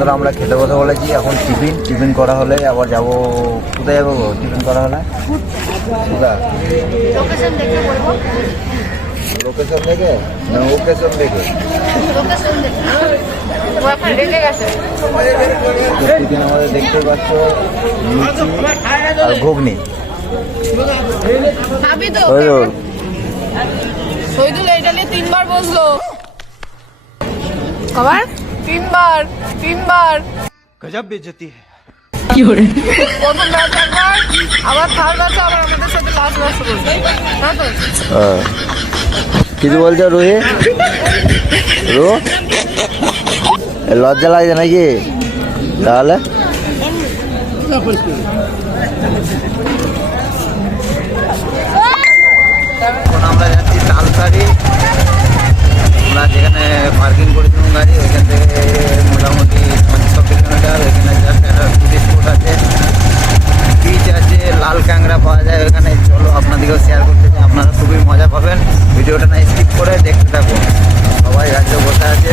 বন্ধুরা আমরা খেতে বসে বলেছি এখন টিফিন। টিফিন করা হলে আবার যাব। কোথায় যাব গো? টিফিন করা হলে? লোকেশন দেখে না দেখে? আমাদের দেখতে পাচ্ছ আর ঘুগনি। এটা নিয়ে তিনবার বসল। কবার? তিনবার তিনবার। গজব বেজতি কি হরে প্রথম ব্যাচ একবার আবার থার্ড ব্যাচ আবার আমাদের সাথে লাস্ট ব্যাচ করবে না তো? কিছু বলছো রোহে? রো? লজ্জা লাগছে নাকি? তাহলে? আমরা যাচ্ছি তালসারি। আমরা যেখানে পার্কিং করেছিলাম গাড়ি, ওইখান থেকে মোটামুটি পঞ্চাশ কিলোমিটার, ওইখানে জাস্ট একটা টুরিস্ট স্পট আছে। বিচ আছে, লাল ক্যাংরা পাওয়া যায় ওইখানে। চলো আপনাদেরকেও শেয়ার করতে চাই, আপনারা খুবই মজা পাবেন। ভিডিওটা না স্কিপ করে দেখতে থাকুন। সবাই গাছে বসে আছে।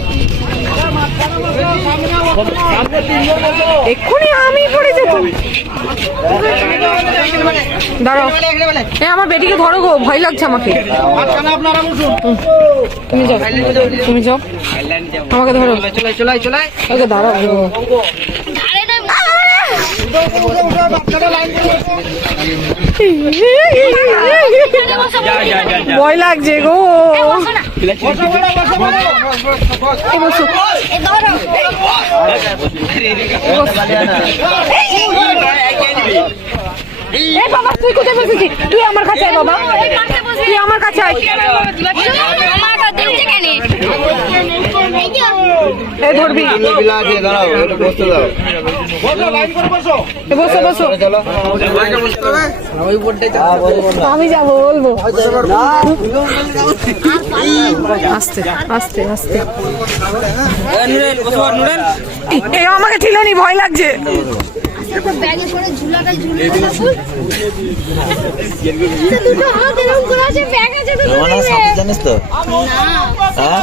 এক্ষুনি আমি পড়ে যেত দাঁড়াও। এ আমার বেটিকে ধরো গো ভয় লাগছে আমাকে। তুমি যাও তুমি যাও। আমাকে ধরো। ওকে দাঁড়াও। ভয় লাগছে গো। এ বসো। এ বাবা তুই কোথায় বসেছিস তুই আমার কাছে আয় বাবা তুই আমার কাছে আয় আমি যাব বলব। আস্তে আস্তে আস্তে। আমাকে ঠিলনি ভয় লাগছে। ব্যাগে করে ঝুলাটা ঝুলে দুটো হাত এরকম করে আছে ব্যাগ আছে তো জানিস তো? হ্যাঁ?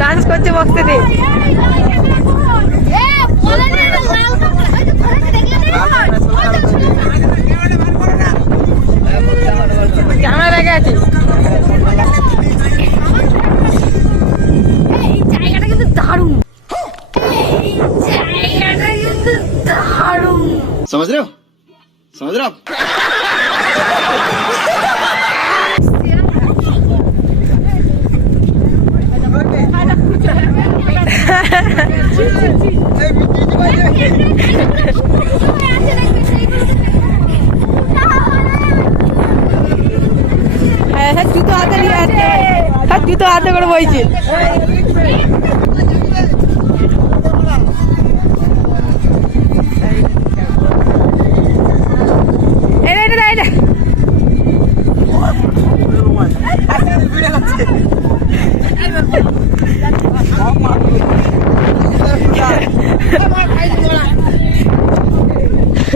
ডান্স করছে বক্সেতে ক্যামেরা লেগে আছে। জায়গাটা কিন্তু দারুণ জায়গাটা কিন্তু রে সমঝ রে হ্যাঁ হ্যাঁ তুই তো হাতে নিয়ে হাতে হ্যাঁ তুই তো হাতে করে বইছি।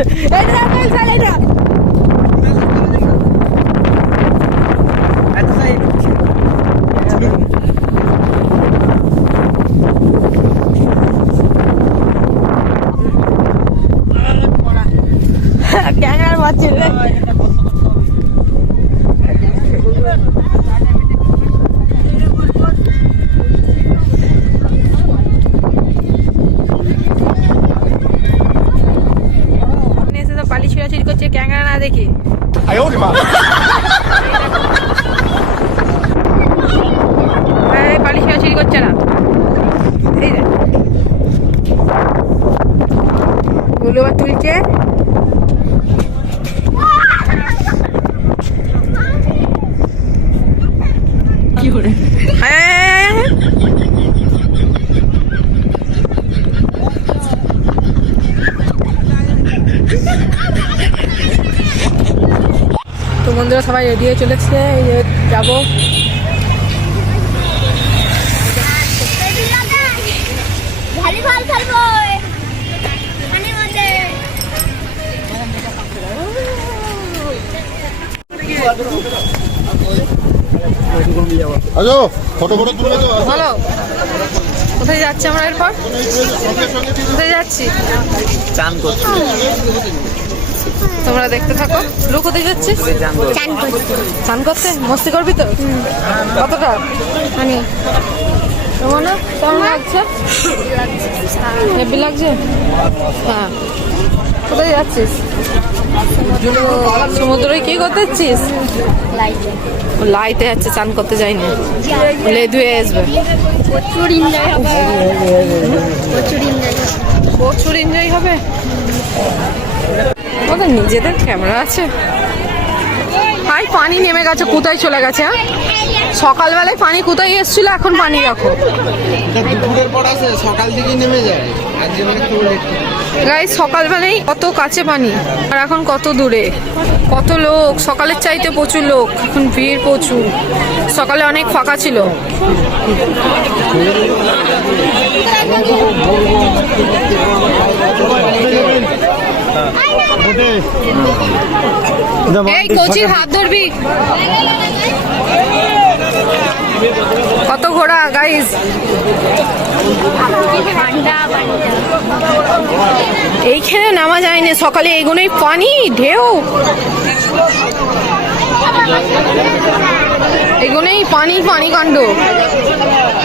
entra, Nelson, entra. আবার তুলছে? কি করে? তো বন্ধুরা সবাই রেডি হয়ে চলেছে এই যে যাব। ভলিবল খেলব আজো ফটো ফটো তুলে তো বলো। কোথায় যাচ্ছি আমরা এরপর? কোথায় যাচ্ছি? চান করছি। তোমরা দেখতে থাকো। লোক কোথায় যাচ্ছে? চান করতে মস্তি করবি তো? কতটা? মানে কেমন না? কেমন লাগছে? হেভি লাগছে? হ্যাঁ। কোথায় যাচ্ছিস? সমুদ্রে কি করতে যাচ্ছিস লাইটে লাইতে যাচ্ছে চান করতে যায়নি লে ধুয়ে আসবে। প্রচুর এনজয় হবে। প্রচুর এনজয় হবে। ওদের নিজেদের ক্যামেরা আছে। হাই পানি নেমে গেছে কোথায় চলে গেছে হ্যাঁ? সকালবেলায় পানি কোথায় এসেছিল এখন পানি রাখো। দুপুরের পর আসে সকাল থেকেই নেমে যায়। আর গাই সকালবেলায় কত কাছে পানি? আর এখন কত দূরে? কত লোক? সকালের চাইতে প্রচুর লোক। এখন ভিড় প্রচুর। সকালে অনেক ফাঁকা ছিল। এই কোচির হাত ধরবি। কত ঘোড়া গাইস ঠান্ডা এইখানে নামা যায় না সকালে এগুলোই পানি ঢেউ। এগুলোই পানি পানি কাণ্ড।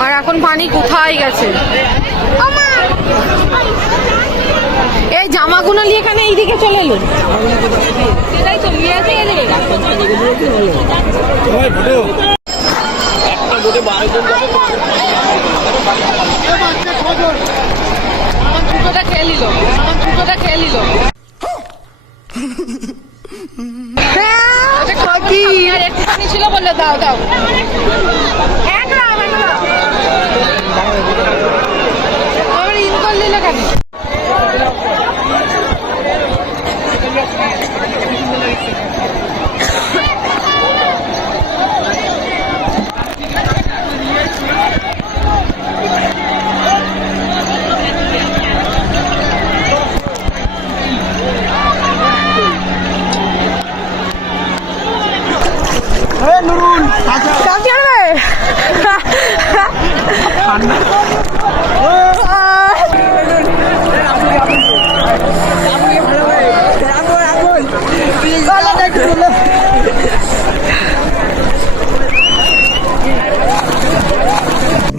আর এখন পানি কোথায় গেছে? এই জামাগুলো নিয়ে এখানে এইদিকে চলে এলো। সেটাই তো নিয়ে আসে জুতোটা খেয়ে নিল। খেয়ে নিল। একটুখানি ছিল বললে দাও দাও।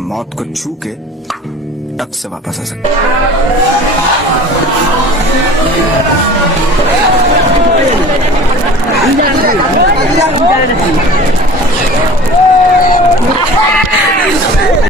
मौत को छू के टक से वापस आ सकते Yeah.